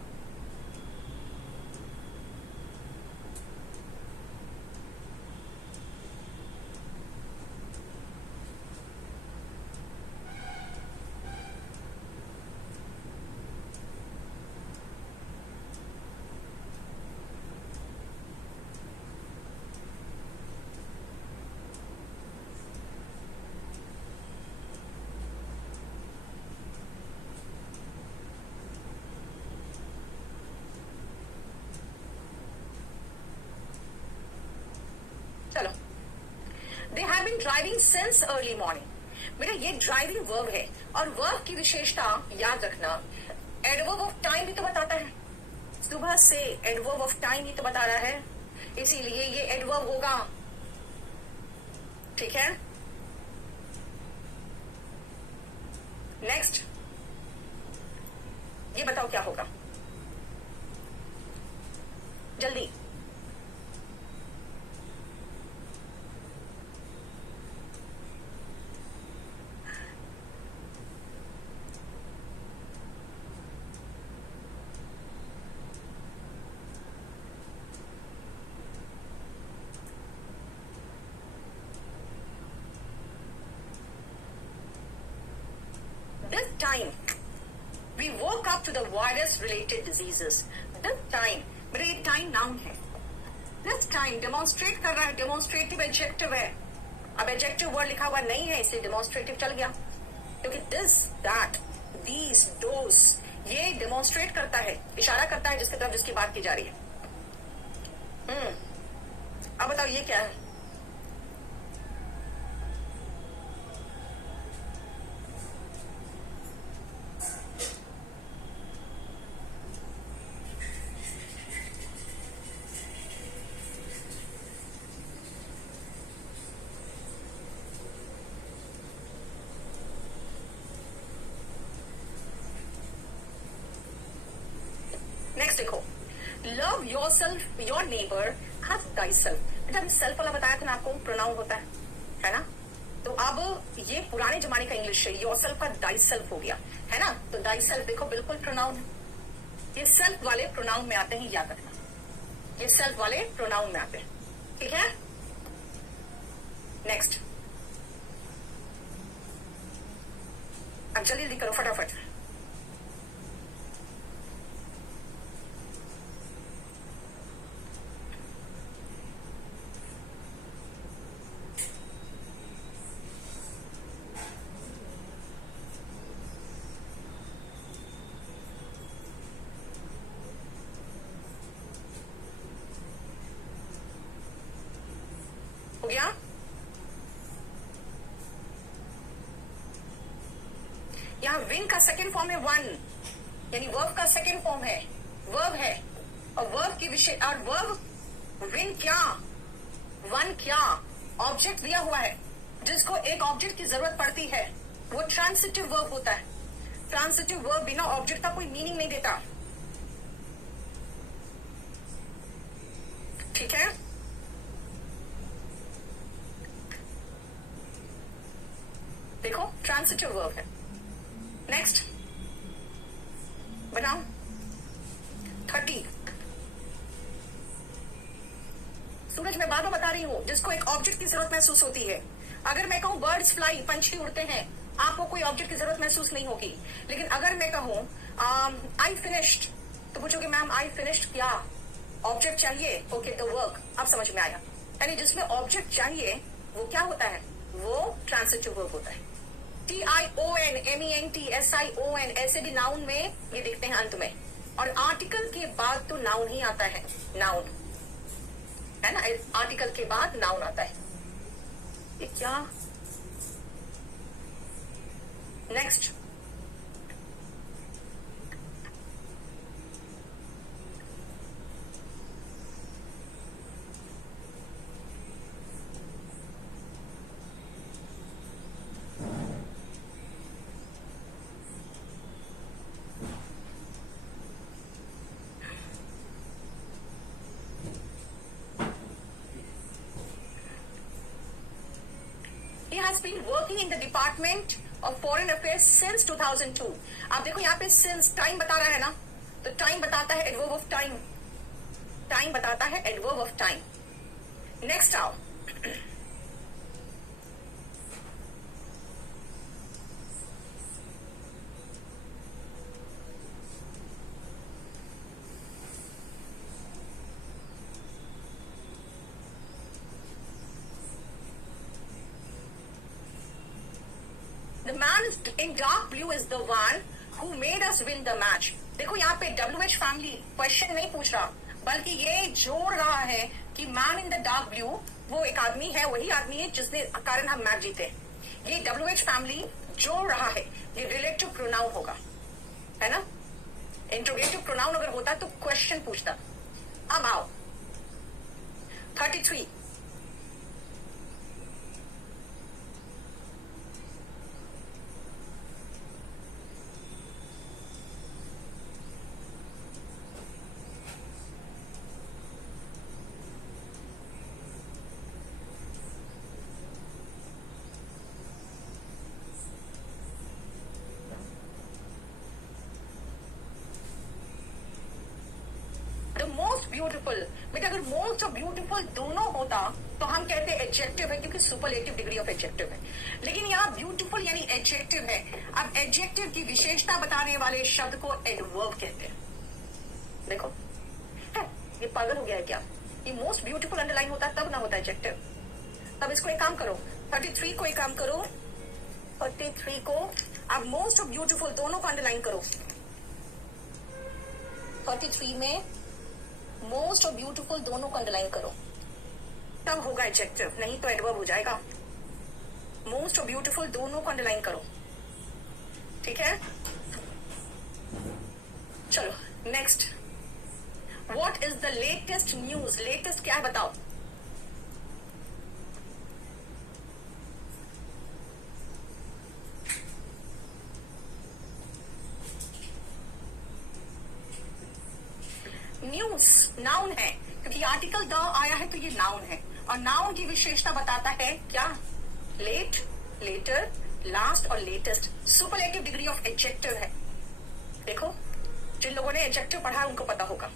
चलो, they have been driving since early morning. बेटा ये ड्राइविंग वर्ब है, और वर्ब की विशेषता याद रखना, एडवर्ब ऑफ टाइम भी तो बताता है। सुबह से एडवर्ब ऑफ टाइम ही तो बता रहा है, इसीलिए ये एडवर्ब होगा। ठीक है, नेक्स्ट ये बताओ क्या होगा जल्दी। This time we woke up to the virus related diseases. This time, मेरे ये टाइम नाउन है. This time डेमोन्स्ट्रेट कर रहा है, डेमोन्स्ट्रेटिव एडजेक्टिव है. अब एडजेक्टिव वर्ड लिखा हुआ नहीं है, इसलिए डेमोन्स्ट्रेटिव चल गया, क्योंकि दिस, दैट, दीज, दोस ये डेमोन्स्ट्रेट करता है, इशारा करता है जिसकी तरफ जिसकी बात की जा रही है. अब बताओ ये क्या है? नेक्स्ट देखो, love yourself, your neighbour as thyself. बेटा अभी सेल्फ वाला बताया था ना आपको, प्रोनाउन होता है ना? तो अब ये पुराने जमाने का इंग्लिश है, योर सेल्फ का दाई सेल्फ हो गया, है ना? तो दाई सेल्फ देखो बिल्कुल प्रोनाउन है. ये सेल्फ वाले प्रोनाउन में आते हैं, याद रखना, ये सेल्फ वाले प्रोनाउन में आते हैं. ठीक है? नेक्स्ट, अब जल्दी जल्दी करो फटाफट. हो गया? यहां विन का सेकेंड फॉर्म है वन, यानी वर्ब का सेकेंड फॉर्म है, वर्ब है, और वर्ब की विषय, और वर्ब विन क्या, वन क्या, ऑब्जेक्ट दिया हुआ है, जिसको एक ऑब्जेक्ट की जरूरत पड़ती है, वो ट्रांसिटिव वर्ब होता है. ट्रांसिटिव वर्ब बिना ऑब्जेक्ट का कोई मीनिंग नहीं देता. ठीक है? देखो ट्रांसिटिव वर्ब है. नेक्स्ट बनाओ 30. सूरज मैं बार बार बता रही हूं, जिसको एक ऑब्जेक्ट की जरूरत महसूस होती है. अगर मैं कहूं बर्ड्स फ्लाई, पंछी उड़ते हैं, आपको कोई ऑब्जेक्ट की जरूरत महसूस नहीं होगी. लेकिन अगर मैं कहूं आई फिनिश्ड, तो पूछोगे मैम आई फिनिश्ड क्या, ऑब्जेक्ट चाहिए. ओके, द वर्क, अब समझ में आया. यानी जिसमें ऑब्जेक्ट चाहिए वो क्या होता है, वो ट्रांसिटिव वर्ब होता है. TION, MENT, SION ऐसे भी नाउन में ये देखते हैं अंत में, और आर्टिकल के बाद तो नाउन ही आता है, नाउन है ना, आर्टिकल के बाद नाउन आता है. ये क्या? Next, has been working in the Department of Foreign Affairs since 2002. आप देखो यहाँ पे since टाइम बता रहा है ना, तो टाइम बताता है एडवर्ब ऑफ टाइम, टाइम बताता है एडवर्ब ऑफ टाइम. नेक्स्ट आओ, The man in dark blue is the one who made us win the match. देखो यहाँ पे WH फैमिली क्वेश्चन नहीं पूछ रहा, बल्कि ये जोड़ रहा है कि man in the dark blue वो एक आदमी है, वही आदमी है जिसने कारण हम मैच जीते. ये WH फैमिली जोड़ रहा है, ये रिलेटिव प्रोनाउन होगा, है ना. इंट्रोगेटिव प्रोनाउन अगर होता तो क्वेश्चन पूछता. अब आओ 33. ब्यूटीफुल, बेटा अगर मोस्ट ऑफ ब्यूटीफुल दोनों होता तो हम कहते एडजेक्टिव है, क्योंकि सुपरलेटिव डिग्री ऑफ एडजेक्टिव है। लेकिन यहाँ ब्यूटीफुल यानी एडजेक्टिव है। अब एडजेक्टिव की विशेषता बताने वाले शब्द को एडवर्ब कहते हैं। देखो है, ये पागल हो गया है क्या? ये मोस्ट ब्यूटीफुल अंडरलाइन होता है तब ना होता एडजेक्टिव। तब इसको एक काम करो, 33 को एक काम करो, 33 को अब मोस्ट ऑफ ब्यूटीफुल दोनों को अंडरलाइन करो। 33 में मोस्ट और ब्यूटीफुल दोनों को अंडरलाइन करो, तब होगा एडजेक्टिव, नहीं तो एडवर्ब हो जाएगा। मोस्ट और ब्यूटीफुल दोनों को अंडरलाइन करो, ठीक है? चलो next, what is the latest news? Latest क्या है बताओ? न्यूज नाउन है, क्योंकि आर्टिकल द आया है तो ये नाउन है, और नाउन की विशेषता बताता है क्या? लेट, लेटर, लास्ट और latest. Superlative degree of adjective है। देखो जिन लोगों ने एडजेक्टिव पढ़ा है उनको पता होगा।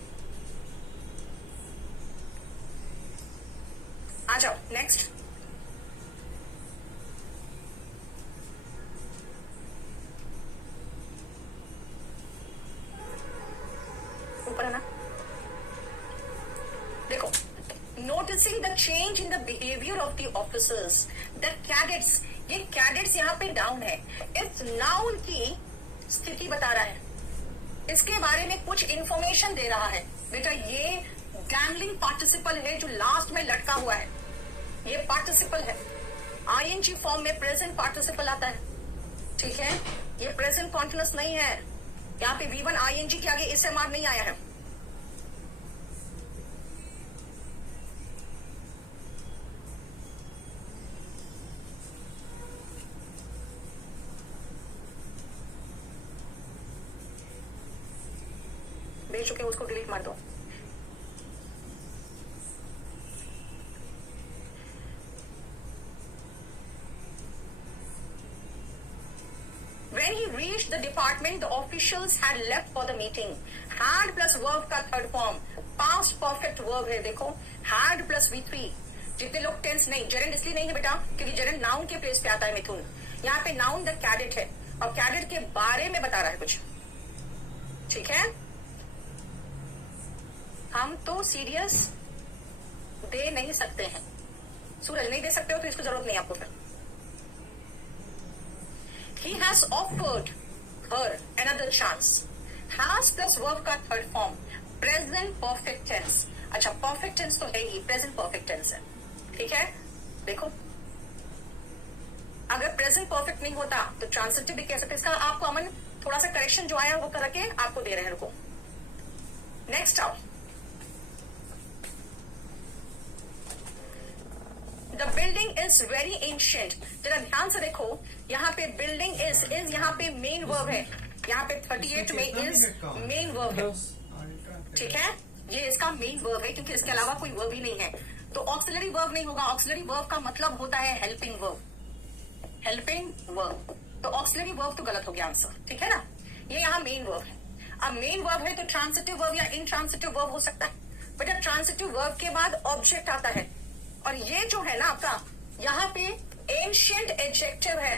आ जाओ नेक्स्ट, ऊपर है ना? देखो, noticing the change in the behaviour of the officers, the cadets. ये कैडेट्स यहाँ पे नाउन है, इस नाउन की स्थिति बता रहा है, इसके बारे में कुछ इंफॉर्मेशन दे रहा है। बेटा ये गैंगलिंग पार्टिसिपल है जो लास्ट में लटका हुआ है, ये पार्टिसिपल है। आईएनजी फॉर्म में प्रेजेंट पार्टिसिपल आता है, ठीक है? ये प्रेजेंट कॉन्टिन्यूअस नहीं है, यहाँ पे V1 आईएनजी के आगे एसएमआर नहीं आया है। भेज चुके हैं, उसको डिलीट मार दो। When he reached the department, the officials had left for the meeting. Had plus verb का third form past perfect verb है। देखो had plus V3। जितने लोग टेंस नहीं, जेरेंड इसलिए नहीं है बेटा क्योंकि जेरेंड नाउन के प्लेस पे आता है मिथुन। यहाँ पे नाउन द कैडेट है और कैडेट के बारे में बता रहा है कुछ, ठीक है? हम तो सीरियस दे नहीं सकते हैं। सूरज नहीं दे सकते हो तो इसको जरूरत नहीं आपको फिर। He has offered her another chance. Has plus verb का third form present perfect tense. अच्छा परफेक्ट टेंस तो है ही, प्रेजेंट परफेक्ट टेंस है, ठीक है? देखो अगर प्रेजेंट परफेक्ट नहीं होता तो ट्रांसिटिव भी कह सकते। इसका आपको अमन थोड़ा सा करेक्शन जो आया वो करके आपको दे रहे हैं। रुको नेक्स्ट आओ, the building is very ancient. जरा ध्यान से देखो, यहाँ पे बिल्डिंग इज यहाँ पे मेन वर्ब है, यहाँ पे 38 में इज मेन वर्ब है, ठीक है? ये इसका मेन वर्ब है क्योंकि इसके अलावा कोई वर्ब ही नहीं है, तो ऑक्सिलरी वर्ब नहीं होगा। ऑक्सिलरी वर्ब का मतलब होता है हेल्पिंग वर्ब, हेल्पिंग वर्ब। तो ऑक्सिलरी वर्ब तो गलत हो गया आंसर, ठीक है ना? ये यहाँ मेन वर्ब है। अब मेन वर्ब है तो ट्रांसिटिव वर्ब या इंट्रांसिटिव वर्ब हो सकता है। बेटा ट्रांसिटिव वर्ब के बाद ऑब्जेक्ट आता है, और ये जो है ना आपका यहाँ पे एंशिएंट एडजेक्टिव है,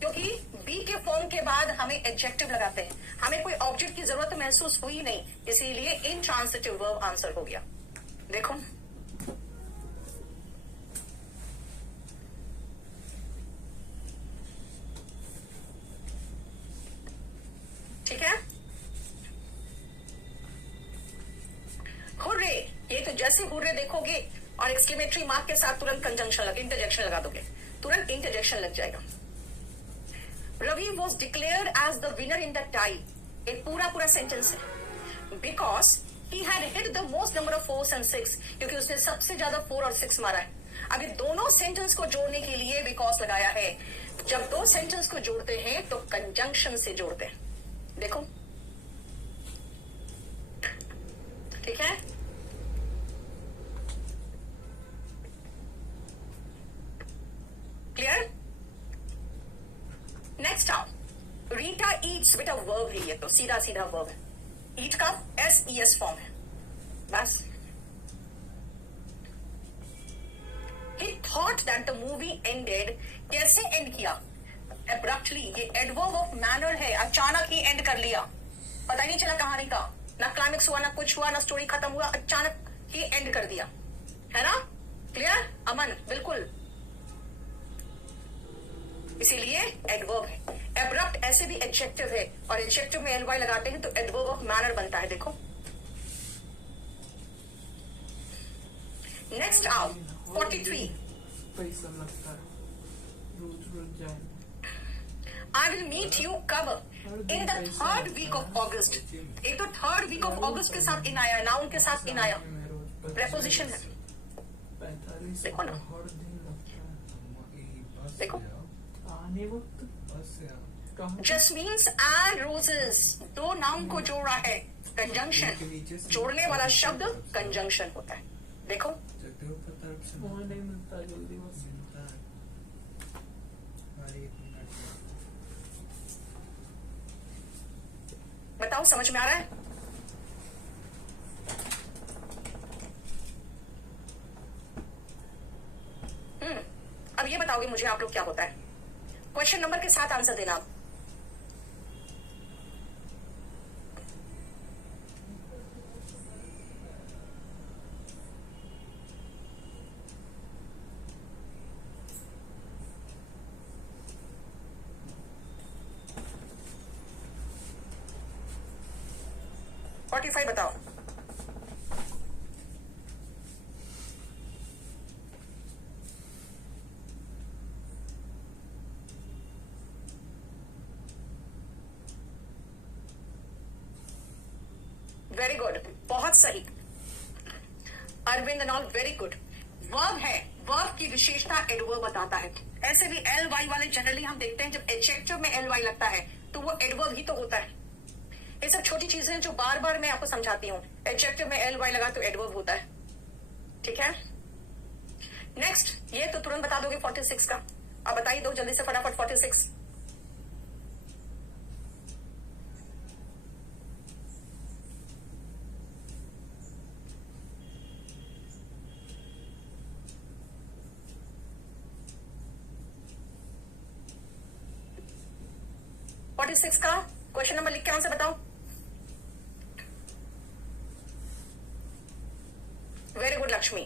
क्योंकि बी के फॉर्म के बाद हमें एडजेक्टिव लगाते हैं। हमें कोई ऑब्जेक्ट की जरूरत महसूस हुई नहीं, इसीलिए इंट्रांसिटिव वर्ब आंसर हो गया। देखो ठीक है? हुर्रे, ये तो जैसे हुर्रे देखोगे और एक्सक्लेमेटरी मार्क के साथ तुरंत कंजंक्शन इंटरजेक्शन लगा दोगे, तुरंत इंटरजेक्शन लग जाएगा। Ravi was declared as the winner in the tie. एक पूरा सेंटेंस है, because he had hit the most number of 4 and 6, क्योंकि उसने सबसे ज्यादा 4 और 6 मारा है। अब ये दोनों सेंटेंस को जोड़ने के लिए बिकॉज लगाया है। जब दो सेंटेंस को जोड़ते हैं तो कंजंक्शन से जोड़ते हैं। देखो ठीक है? क्लियर? नेक्स्ट आओ, रीटा ईट्स। बेटा वर्ब है ये, तो सीधा वर्ब है। ईट का SES फॉर्म है, बस. He thought that the movie ended. कैसे एंड किया? Abruptly. ये एडवर्ब ऑफ मैनर है. अचानक ही एंड कर लिया. पता ही नहीं चला कहानी का. ना क्लाइमेक्स हुआ, ना कुछ हुआ, ना स्टोरी खत्म हुआ. अचानक ही एंड कर दिया. है ना? क्लियर? अमन बिल्कुल. इसीलिए एडवर्ब है. एब्रप्ट ऐसे भी एडजेक्टिव है और एडजेक्टिव में एलवाई लगाते हैं तो एडवर्ब ऑफ मैनर बनता है. देखो नेक्स्ट आओ 43. पैसा लगता है रोज रोज जाए. आई विल मीट यू कब in the 3rd week of August. एक तो 3rd week of August के साथ इन आया, नाउन के साथ इन आया, प्रेपोजिशन है. 45 देखो ना. हर दिन लगता है देखो आने वक्त. बस से आओ. कहाँ जस्मीन्स एंड रोजेस दो नाउन को जोड़ा है. कंजंक्शन, जोड़ने वाला शब्द कंजंक्शन होता है. देखो जगदेव का तरफ से वहाँ नहीं मिलता जल्दी बस. मिलता है. हमारे 1 मिनट. बताओ समझ में आ रहा है? अब ये बताओगे मुझे आप लोग क्या होता है. क्वेश्चन नंबर के साथ आंसर देना. आप $45 बताओ. वेरी गुड, बहुत सही. Arvind and all very good. Verb है, वर्ब की विशेषता एडवर्ब बताता है. ऐसे भी एल वाई वाले जनरली हम देखते हैं जब एडजेक्टिव में एल वाई लगता है तो वो एडवर्ब ही तो होता है. ये सब छोटी चीजें हैं जो बार बार मैं आपको समझाती हूँ. एडजेक्टिव में एल वाई लगा तो एडवर्ब होता है. ठीक है. नेक्स्ट ये तो तुरंत बता दोगे 46 का. अब बताइए दो जल्दी से फटाफट 46. का क्वेश्चन नंबर लिख के आंसर बताओ. Very good Lakshmi.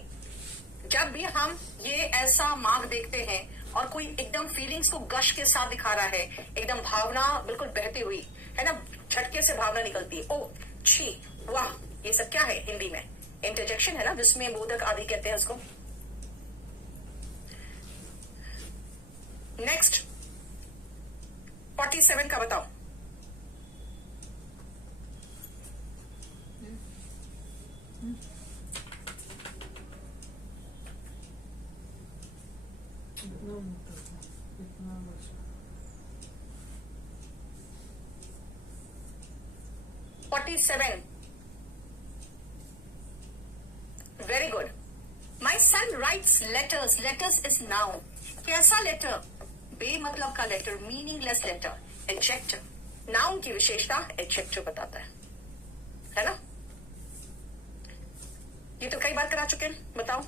जब भी हम ये ऐसा मार्क देखते हैं और कोई एकदम फीलिंग्स को गश के साथ दिखा रहा है, एकदम भावना बिल्कुल बहती हुई है ना, झटके से भावना निकलती है. ओ छी वाह, ये सब क्या है हिंदी में? इंटरजेक्शन है ना, जिसमें बोधक आदि कहते हैं उसको. नेक्स्ट 47 का बताओ. इतना मोटा था, इतना बचा. 47. Very good. My son writes letters. Letters is noun. कैसा लेटर? बे मतलब का letter, meaningless letter, adjective. Noun की विशेषता एडजेक्टिव बताता है ना? ये तो कई बार करा चुके हैं. बताओ.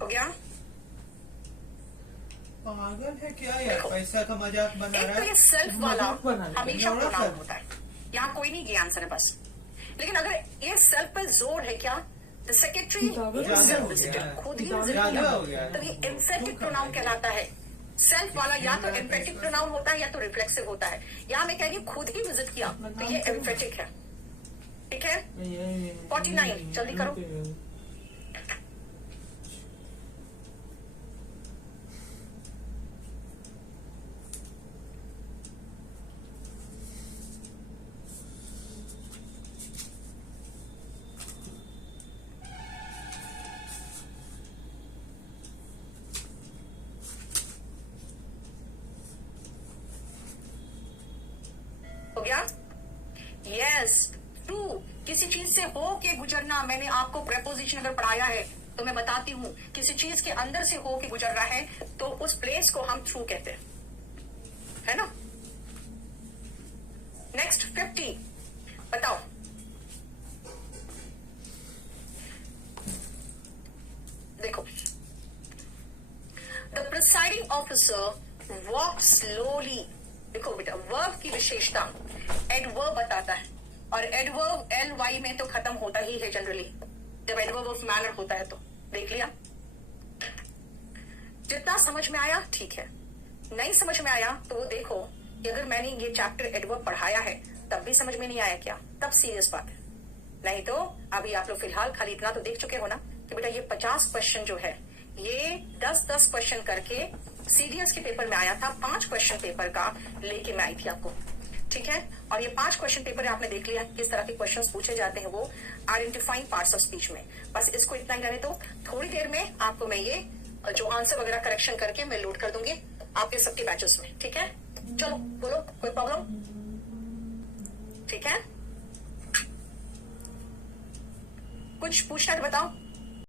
हो गया. पागल है क्या यार, पैसा का मजाक बना एक रहा तो है. ये सेल्फ वाला मजाक बना रहा है. हमेशा नौरा प्रोनाउन सर. होता है. यहाँ कोई नहीं, ये आंसर है बस. लेकिन अगर ये सेल्फ पे जोर है क्या, द सेक्रेटरी ज्यादा हो गया है. खुद ही ज्यादा विजिट हो गया किया, है. तो ये एम्फेटिक प्रोनाउन कहलाता है. सेल्फ वाला या तो एम्फेटिक प्रोनाउन होता है या तो रिफ्लेक्सिव होता है. यहाँ मैं कह रही हूँ खुद ही विजिट किया तो ये एम्फेटिक है. ठीक है. 49 जल्दी करो. यस टू किसी चीज से हो के गुजरना। मैंने आपको प्रेपोजिशन अगर पढ़ाया है तो मैं बताती हूं, किसी चीज के अंदर से हो के गुजर रहा है तो उस प्लेस को हम थ्रू कहते हैं, है ना। नेक्स्ट 50 बताओ। देखो, the presiding officer walk slowly. देखो बेटा, वर्ब की विशेषता एडवर्ब बताता है, और एडवर्ब LY में तो खत्म होता ही है जनरली, जब एडवर्ब ऑफ मैनर होता है तो। देख लिया, जितना समझ में आया ठीक है, नहीं समझ में आया तो वो देखो कि अगर मैंने ये चैप्टर एडवर्ब पढ़ाया है तब भी समझ में नहीं आया क्या, तब सीरियस बात है। नहीं तो अभी आप लोग फिलहाल खाली इतना तो देख चुके हो ना कि बेटा ये 50 क्वेश्चन जो है ये 10-10 क्वेश्चन करके सीडीएस के पेपर में आया था। 5 क्वेश्चन पेपर का लेके मैं आई थी आपको, ठीक है। और ये 5 क्वेश्चन पेपर आपने देख लिया किस तरह के क्वेश्चंस पूछे जाते हैं वो आइडेंटिफाइंग पार्ट्स ऑफ स्पीच में। बस इसको इतना ही रहने दो, थोड़ी देर में आपको मैं ये जो आंसर वगैरह करेक्शन करके मैं लोड कर दूंगी आपके सबके बैचेस में, ठीक है। चलो बोलो, कोई प्रॉब्लम? ठीक है, कुछ पूछना है तो बताओ।